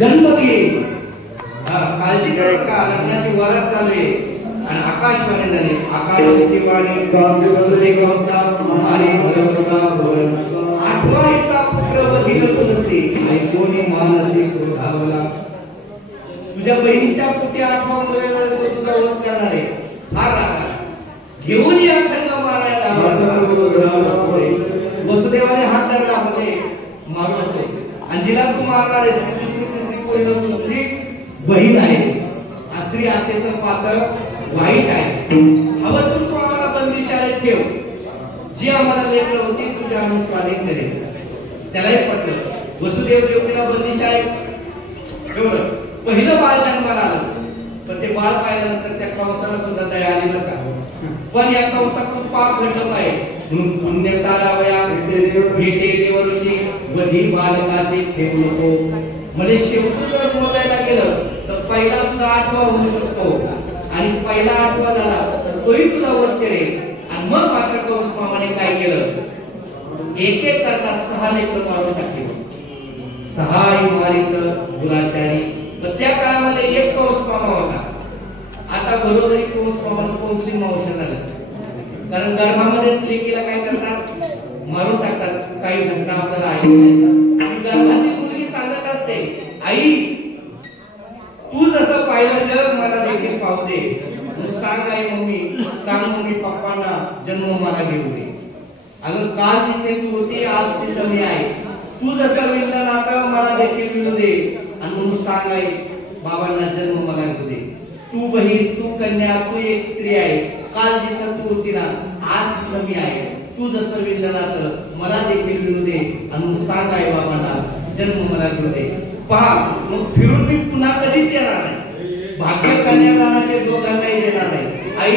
जन्म घेईल काळजी करू नका. लग्नाची वरात चालू आहे आणि आकाशवाणी झाली. आकाशाची वाणी काव्यवदने कंसा महारी भरवता भवन. आठवाईचा पुत्र बघिल तुलसी ऐकोनी मानसी क्रोधावला. तुझ्या बहिणीच्या पोटी 8वा मुलाला तुझा वध करणार आहे. फार राग घेऊन या खंड मारायला वसुदेवाने हात धरला म्हणजे मारू नको. आणि जिला तू मारणार आहेस तुझी बहीण आहे. स्त्री आतेचं पात्र वाईट आहे. हवं तू आम्हाला बंदिशाळेत ठेव. जी आम्हाला लेकरं होती तुझ्या आम्ही स्वाधीन करेल. त्यालाही पटलं. वसुदेव देवकीला बंदिशाळेत एवढं पहिलं बाळ जन्माला आलं. पण ते बाळ पाहिल्यानंतर त्या कंसाला सुद्धा दया आली नका. पण या कंसातून पाप घडलं पाहिजे म्हणून पुण्य सारावया भेटे देव ऋषी वधी बालकाशी ठेवू नको. म्हणजे शेवटी जर मोजायला गेलं तर पहिला सुद्धा 8वा होऊ शकतो आणि पहिला 8वा झाला तर तोही तुला वध करेल. आणि मग मात्र कंस मामाने काय केलं, एक एक करता 6 लेकरं मारून टाकले. 6 मारित दुराचारी. त्या काळामध्ये एक कंस मामा होता. आता घरोघरी कंस मामा कंसी मावशी झाला. कारण गर्भामध्येच लेकीला काय करतात, मारून टाकतात. काही घटना आपल्याला ऐकल्या. गर्भातील मुलगी सांगत असते, आई तू जसं पाहिलं जग मला देखील पाहू दे. सांग आई मम्मी, सांग मम्मी पप्पांना जन्म मला घेऊ दे. अगं काल जिथे तू होती आज तिथं मी आहे. तू जसं विणलं नातं मला देखील मिळू दे. आणि म्हणून सांग आई बाबांना जन्म मला घेऊ दे. तू बहीण, तू कन्या, तू एक स्त्री आहे. काल जिथं तू होती ना आज तिथं मी आहे. तू जसं विणलं नातं मला देखील मिळू दे. आणि म्हणून सांग आई बाबांना जन्म मला घेऊ दे. पहा मग फिरून मी पुन्हा कधीच येणार नाही. भाग्य कन्यादानाचे दोघांनाही देणार नाही. आई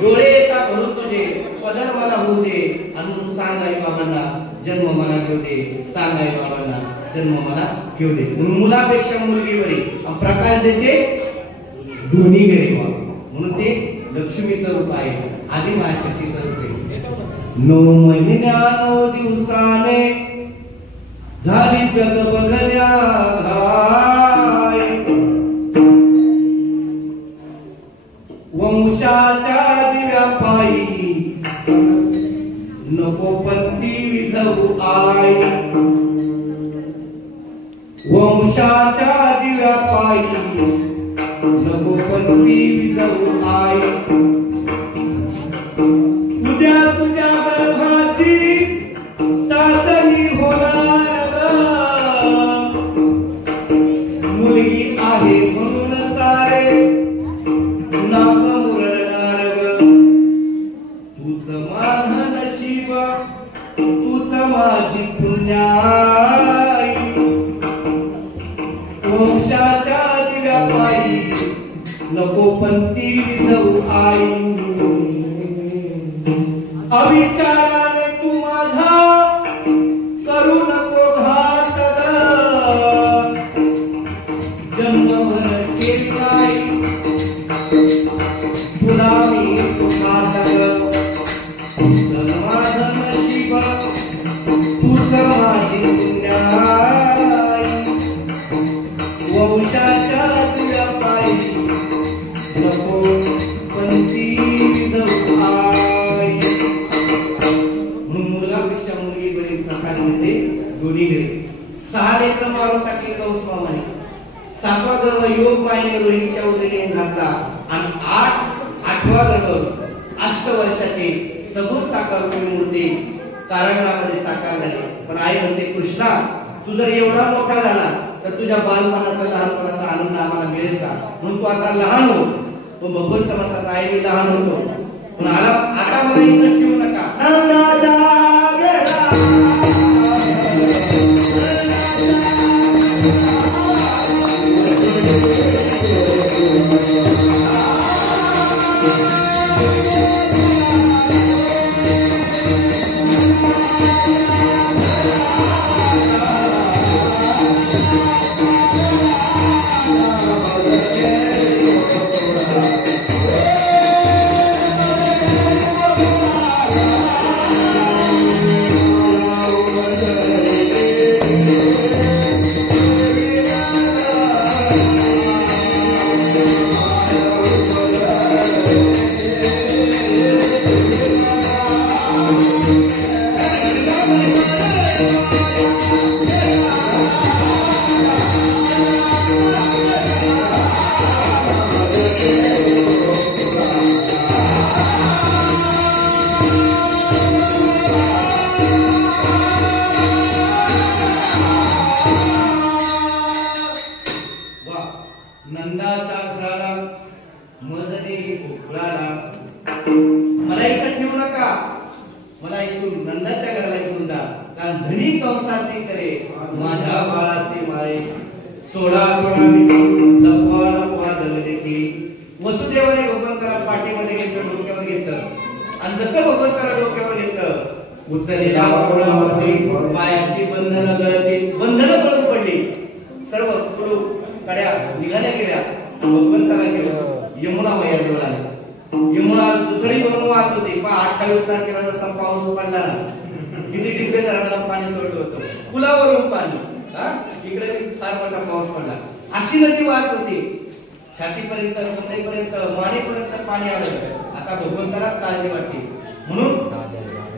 डोळे येतात भरून तुझे पदर मला होऊ दे. आणि म्हणून सांग आई बाबांना जन्म मला घेऊ दे. सांग आई बाबांना जन्म मला घेऊ दे. म्हणून मुलापेक्षा मुलगी बरी. प्रकाश देते दोन्ही गरीब. म्हणून ते लक्ष्मीचं रूप आहे. आधी महाशक्तीचं रूप आहे. 9 महिन्या 9 दिवसाने झाली जग बघल्या घाय. वंशाच्या दिव्या पायी नको पंथी विझवू आई. वंशाच्या दिव्या पायी नको पंथी विझवू आई. उद्या तुझ्या गर्भाची चाचणी होणार मुलगी आहे म्हणून सारे नाक मुरणार ग. तूच माझं नशीब तूच माझी पुण्याई. वंशाच्या दिव्या पायी नको पंथी विझवू आई. अविचाराने तू माझा करू नको घात. जन्मभर केली नाही पुन्हा मी सुखात. तूच माझं नशीब तूच माझी पुण्याई. वंशाच्या तुझ्या पायी नको पंथी विझवू आई. म्हणून मुलगापेक्षा मुलगी बरी प्रकार म्हणजे दोन्ही गरीब. 6 लेकरं मारून टाकली कंस मामाने. 7वा गर्भ योग मायने रोहिणीच्या उदरी घातला. आणि 8वा गर्भ 8 वर्षाचे सगुण साकार मूर्ती कारागृहामध्ये साकार झाले. पण आई म्हणते कृष्णा तू जर एवढा मोठा झाला तर तुझ्या बालपणाचा लहानपणाचा आनंद आम्हाला मिळेल का. म्हणून तू आता लहान हो. पण भगवंत म्हणतात आई मी लहान होतो पण आता मला इथं ठेवू नका. मला इथून नंदाच्या घराला घेऊन जा, कारण धनी कंसासी करे माझ्या बाळाचे माळे. सोडा सोडा मिठी लपवा लपवा धन देखी. वसुदेवाने भगवंताला पाठीमध्ये घेतलं, डोक्यावर घेतलं, आणि जसं भगवंताला डोक्यावर घेतलं उचललेला पावलावरती पायाची बंधनं गळती, बंधनं गळून पडली. सर्व कुडू कड्या निघाल्या गेल्या. भगवंताला घेऊन यमुना वयाजवळ आले. यमुना दुथडी भरून वाहत होती. 28 तारखेला जसा पाऊस पडला ना, किती टिंबे धरणाला पाणी सोडलं होतं, पुलावरून पाणी. इकडे फार मोठा पाऊस पडला. अशी नदी वाहत होती, छातीपर्यंत, कमरेपर्यंत, मानेपर्यंत पाणी आलं. आता भगवंतालाच काळजी वाटली. म्हणून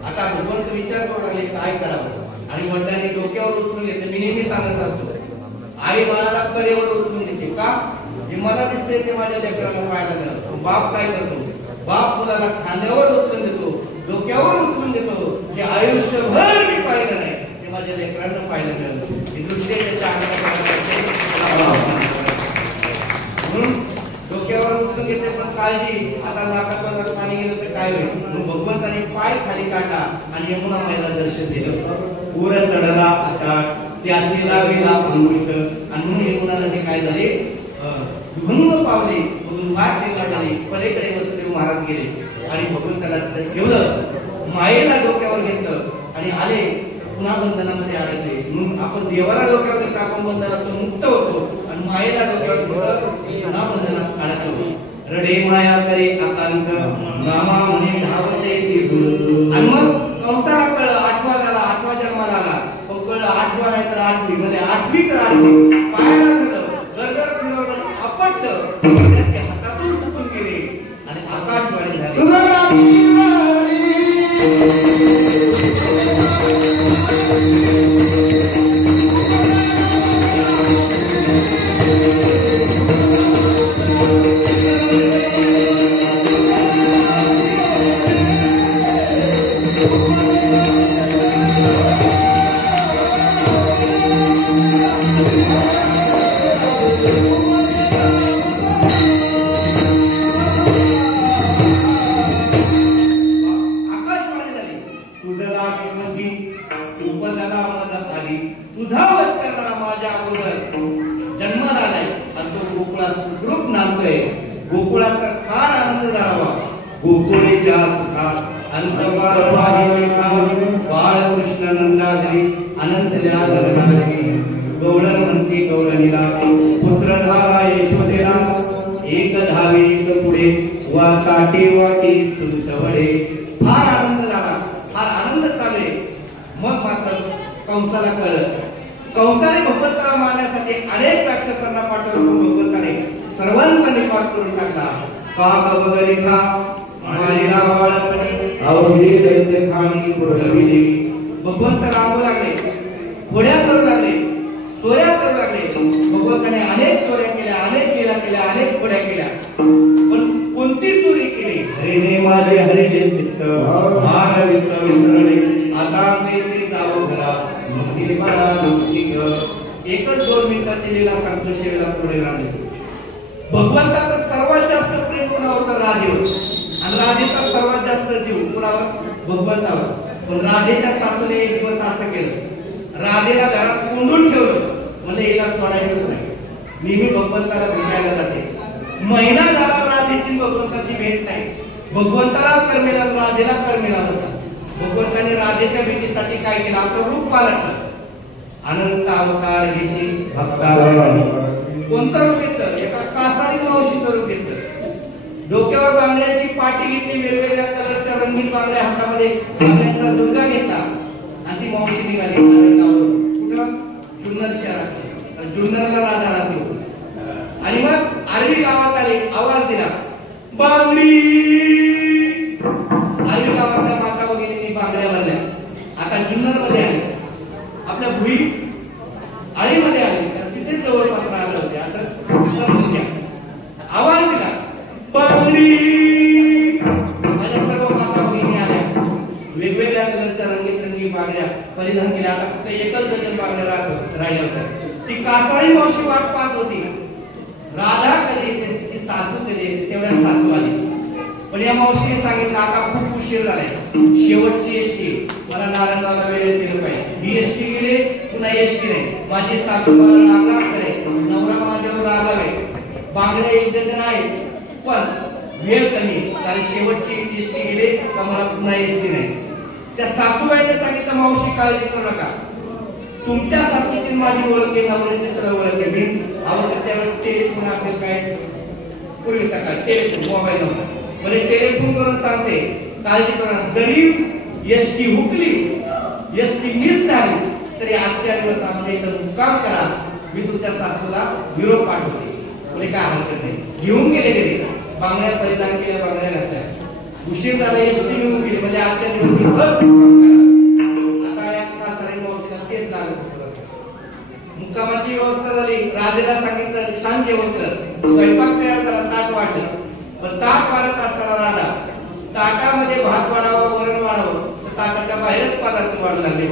आता भगवंत विचार करू लागले काय करावं. आणि वडिलांनी डोक्यावर उचलून घेतले. मी नेहमी सांगत असतो, आई बाळाला कडेवर उचलून घेते. का? जे मला दिसते ते माझ्या लेकरांना पाहायला मिळतं. बाप काय करतो? बाप मुलाला खांद्यावर उचलून देतो, डोक्यावर उचलून देतो. जे आयुष्यभर मी पाहिलं नाही ते माझ्या लेकरांना पाहायला मिळतं. ही दृष्टी त्याच्या म्हणून डोक्यावर उचलून घेते. पण काळजी, आता नाकात पाणी गेलं तर काय होईल. म्हणून भगवंताने पाय खाली काढला आणि यमुना माईला दर्शन दिलं. पूर चढला आचाट, त्यासीला विला अंगुष्ट. आणि म्हणून यमुना नदी काय झाली, भंग पावली, वाट काढली. पलीकडे वसुदेव महाराज गेले आणि भगवंताला ठेवलं, मायेला डोक्यावर घेतलं आणि आले. पुन्हा बंधनामध्ये अडकले. म्हणून आपण देवाला डोक्यावर घेतलं, आपण बंधनातून मुक्त होतो, आणि मायेला डोक्यावर घेतलं, पुन्हा बंधनात अडकलो. रडे माया करे आकांत, नामा म्हणे धावते ती भूल. आणि मग कंसाला कळलं, 8वा झाला, 8वा जन्माला आला. कळलं 8वा नाही तर 8वी, म्हणजे 8वी तर 8वी. पायाला धरलं, गरगर फिरवलं, आपटलं, त्याच्या हातातून सुटून गेले आणि आकाशवाणी झाली. गोकुळाचा फार आनंद झाला. गोकुळेच्या सुखात अंतवार बाळकृष्ण नंदाधरी अनंतल्या धरणाधरी. गवळण म्हणती गवळणीला, पुत्र झाला यशोदेला. एक धावे एक पुढे, वा काटे वाटे सुतवडे. फार आनंद झाला, फार आनंद चालले. मग मात्र कंसाला कळलं. कंसाने भगवंताला मारण्यासाठी अनेक राक्षसांना पाठवलं. भगवंताने सर्वांचा निपात करून टाकला. काग बगरिठा मारिला बाळपणे, अवघे दैत्य खाणी पुरविली. भगवंत रांगू लागले, घोड्या करू लागले, चोऱ्या करू लागले. भगवंताने अनेक चोऱ्या केल्या, अनेक लीला केल्या, अनेक घोड्या केल्या. पण कोणती चोरी केली? हरिने माझे हरिले चित्त, मान वित्त विसरले. आता तेसी जाऊ घरा, मुक्ती मला मुक्ती ग. एकच 2 मिनिटाची लीला सांगतो शेवला पुढे राहणे. भगवंताचं सर्वात जास्त प्रेम कोणावर तर राधेवर, आणि राधेचा सर्वात जास्त जीव कोणावर? भगवंतावर. पण राधेच्या सासूने एक दिवस असं केलं, राधेला घरात कोंडून ठेवलं. म्हणजे हिला सोडायचंच नाही, नेहमी भगवंताला भेटायला जाते. महिना झाला राधेची भगवंताची भेट नाही. भगवंताला कर्मेला, राधेला कर्मेला होता. भगवंताने राधेच्या भेटीसाठी काय केलं? आपलं रूप पालटलं. अनंत अवतार घेशी भक्ताला. कोणतं रूप घेतलं? एका कासारी मावशीचं रूप घेतलं. डोक्यावर बांगड्याची पाटी घेतली, वेगवेगळ्या कलरच्या रंगीत बांगड्या, हातामध्ये बांगड्यांचा दुर्गा घेतला आणि ती मावशी निघाली कुठं? जुन्नर शहरात. जुन्नरला राजा राहतो. आणि मग आरवी गावात आले, आवाज दिला, बांगडी. आरवी गावातल्या माता भगिनींनी बांगड्या भरल्या. आता जुन्नर मध्ये आले, आपल्या भुई आळीमध्ये आले, तिथे जवळपास राहत होते. असं समजून घ्या. आवाज दिला, बांगडी. माझ्या सर्व माता भगिनी आल्या, वेगवेगळ्या कलरच्या रंगीत रंगीत बांगड्या परिधान केल्या. आता फक्त एकच डझन बांगड्या राहिल्या होत्या. ती कासाळी मावशी वाट पाहत होती, राधा कधी येते, तिची सासू कधी येते. तेवढ्या सासू आली. पण या मावशीने सांगितलं आता खूप उशीर झालाय, शेवटची एसटी मला नारायणगावला वेळेत गेलं पाहिजे. ही एसटी गेले पुन्हा एसटी नाही. माझी सासू मला रागराग करे, नवरा माझ्यावर रागावे, बांगड्या एक डझन आहे पण वेळ कमी, कारण शेवटची एसटी गेले तर मला पुन्हा एसटी नाही. त्या सासूबाईने सांगितलं मावशी काळजी करू नका, तुमच्या सासूची माझी ओळख आहे, नवऱ्याची सुद्धा ओळख आहे. मी आवडतं त्यावेळेस टेलिफोन असेल काय पूर्वी सकाळ टेलिफोन मोबाईल नव्हता, म्हणजे टेलिफोन करून सांगते काळजी करू नका. जरी एसटी हुकली, एसटी मिस झाली तरी आजच्या दिवस आमच्या इथं मुक्काम करा, मी तुमच्या सासूला निरोप पाठवते. म्हणजे काय हरकत नाही. घेऊन गेले बांगड्या परिधान केल्या, बांगड्या नसल्या, उशीर झाला एसटी निघून गेली, म्हणजे आजच्या दिवस आता या कासारी मावशीला तेच लागलं. मुक्कामाची व्यवस्था झाली, राजेला सांगितलं छान जेवण कर, स्वयंपाक तयार झाला, ताट वाढलं. पण ताट वाढत असताना राजा ताटामध्ये भात वाढावं, वरण वाढावं, तर ताटाच्या बाहेरच पदार्थ वाढू लागले.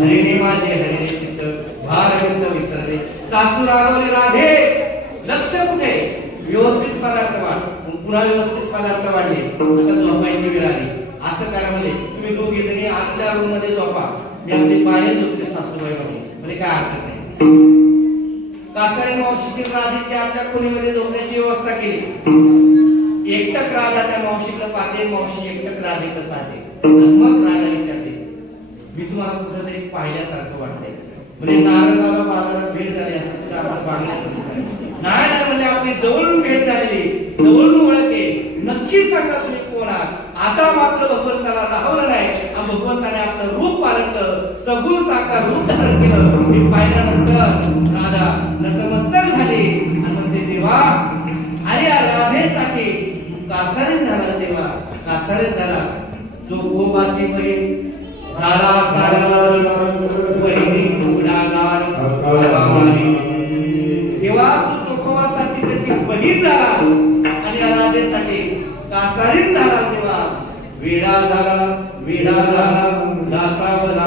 हरिणे माझे हरिणे चित्त भार विसरले. सासू रागवले, राधे लक्ष कुठे, व्यवस्थित पदार्थ वाढ. पुन्हा व्यवस्थित पदार्थ वाढले, आता झोपायची वेळ आली. असं करा म्हणजे तुम्ही दोघे जणी आतल्या रूम मध्ये झोपा, मी आपली बाहेर झोपते सासूबाई म्हणजे काय हरकत नाही. कासारी मावशीची राधेची आपल्या खोलीमध्ये झोपण्याची व्यवस्था केली. एकटक राजा त्या मावशीकडे पाहते, मावशी एकटक राधेकडे पाहते. मग राजा विचारते, मी तुम्हाला कुठेतरी पाहिल्यासारखं वाटतंय, म्हणजे नारायणगावला बाजारात भेट झाली असं तर आपण पाहण्याचं नाही ना, म्हणजे आपली जवळून भेट झालेली, जवळून ओळख आहे, नक्की सांगा तुम्ही कोण आहात. आता मात्र भगवंताला राहवलं नाही, भगवंताने आपलं रूप पालटलं, सगुण साकार रूप धारण केलं. हे पाहिल्यानंतर राधा नतमस्तक झाली आणि म्हणते, देवा अरे राधेसाठी कासारीत झाला, देवा कासारीत झाला. जो गोबाची बहीण झाला सारा बहिणी उडागार देवा, तू चोखोबासाठी त्याची बहीण झाला आणि राधेसाठी कासारीत झाला. देवा वेडा झाला लाचावला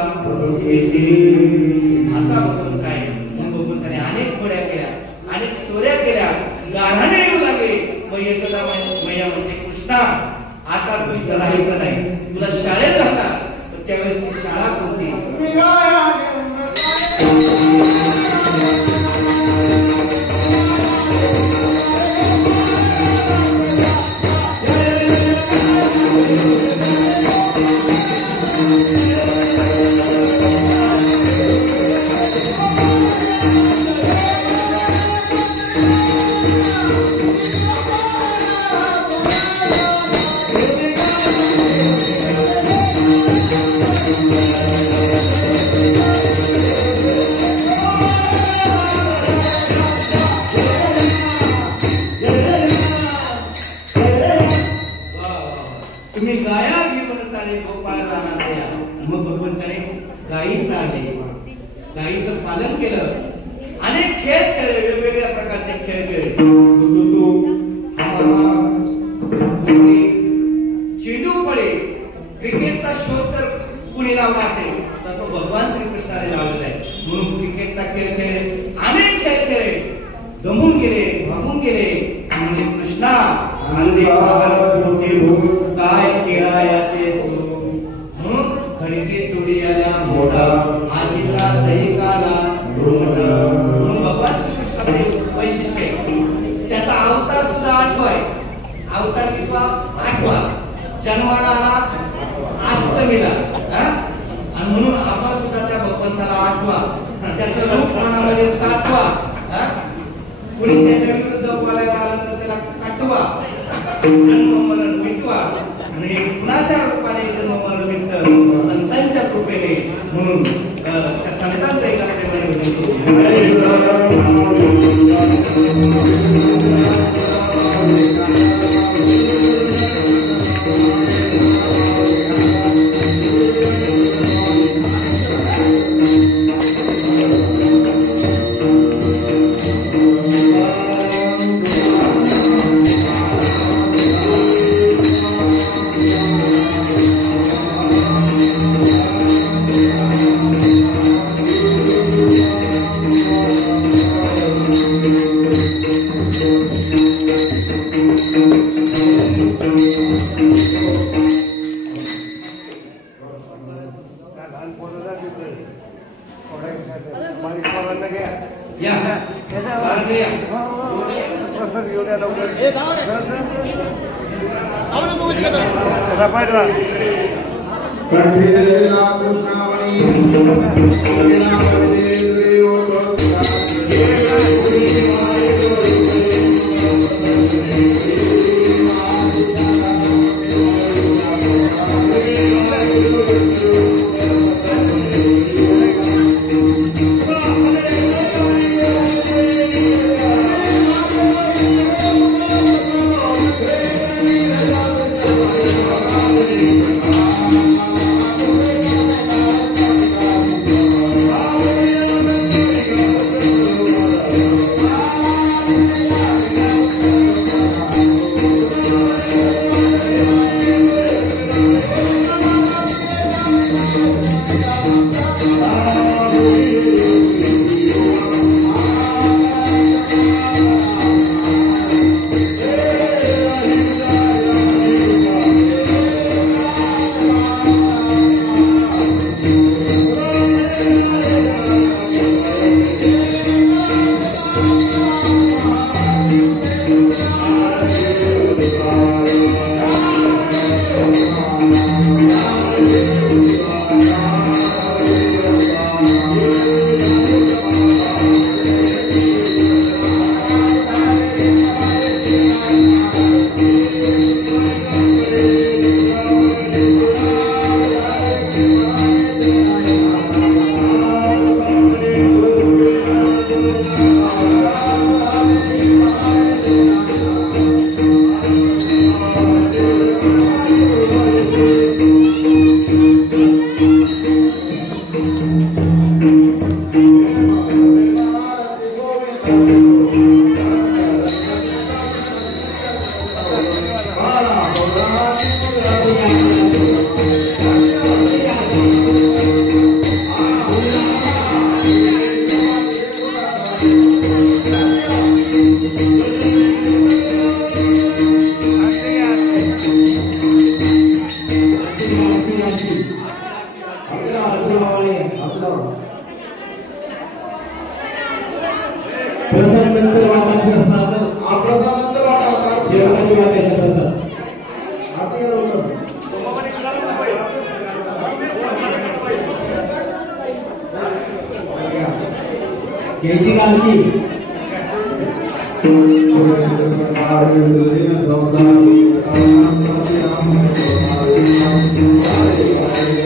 असा बघून काय. मग भगवंताने अनेक खोड्या केल्या, अनेक चोऱ्या केल्या, गाढाने येऊ लागले. मग यशोदा मैया म्हणते, कृष्णा आता तू जगायचं नाही, तुला शाळेत घालला. त्यावेळेस ती शाळा कोणती, तुम्ही गाया घेऊन आले गोपाळ रानात या. मग भगवंताने गायी चालले, गायीचं पालन केलं, अनेक खेळ खेळले, वेगवेगळ्या प्रकारचे खेळ खेळले. चेंडू पडे, क्रिकेटचा शोध जर कुणी लावला असेल तर तो भगवान श्रीकृष्णाने लावलेला आहे. म्हणून क्रिकेटचा खेळ खेळले, अनेक खेळ खेळले, दमून गेले, भागून गेले. म्हणजे कृष्णा काय केळायाचे म्हणून खडके चोडी आल्या मोठा आजीला दही काला मोठा. म्हणून भगवान श्रीकृष्णाचे वैशिष्ट्य त्याचा अवतार सुद्धा आठवाय. अवतार किंवा आठवा, जन्माला आला अष्टमीला, आणि म्हणून आपण सुद्धा त्या भगवंताला आठवा. त्याचं रूप मनामध्ये साठवा. कुणी त्याच्या विरुद्ध बोलायला आलं तर त्याला काटवा, जन्म मरण मिटवा. आणि कुणाच्या रूपाने जन्म मरण मिटतं, संतांच्या कृपेने. म्हणून त्या संतांचा एका Thank you.